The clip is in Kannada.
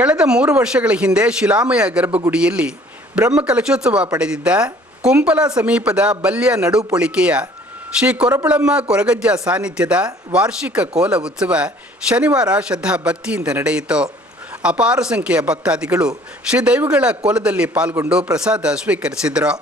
ಕಳೆದ 3 ವರ್ಷಗಳ ಹಿಂದೆ ಶಿಲಾಮಯ ಗರ್ಭಗುಡಿಯಲ್ಲಿ ಬ್ರಹ್ಮಕಲಶೋತ್ಸವ ಪಡೆದಿದ್ದ ಕುಂಪಲ ಸಮೀಪದ ಬಲ್ಯ ನಡುಪೊಳಿಕೆಯ ಶ್ರೀ ಕೊರಪಳಮ್ಮ ಕೊರಗಜ್ಜ ಸಾನ್ನಿಧ್ಯದ ವಾರ್ಷಿಕ ಕೋಲ ಉತ್ಸವ ಶನಿವಾರ ಶ್ರದ್ಧಾ ಭಕ್ತಿಯಿಂದ ನಡೆಯಿತು. ಅಪಾರ ಸಂಖ್ಯೆಯ ಭಕ್ತಾದಿಗಳು ಶ್ರೀ ದೈವಗಳ ಕೋಲದಲ್ಲಿ ಪಾಲ್ಗೊಂಡು ಪ್ರಸಾದ ಸ್ವೀಕರಿಸಿದರು.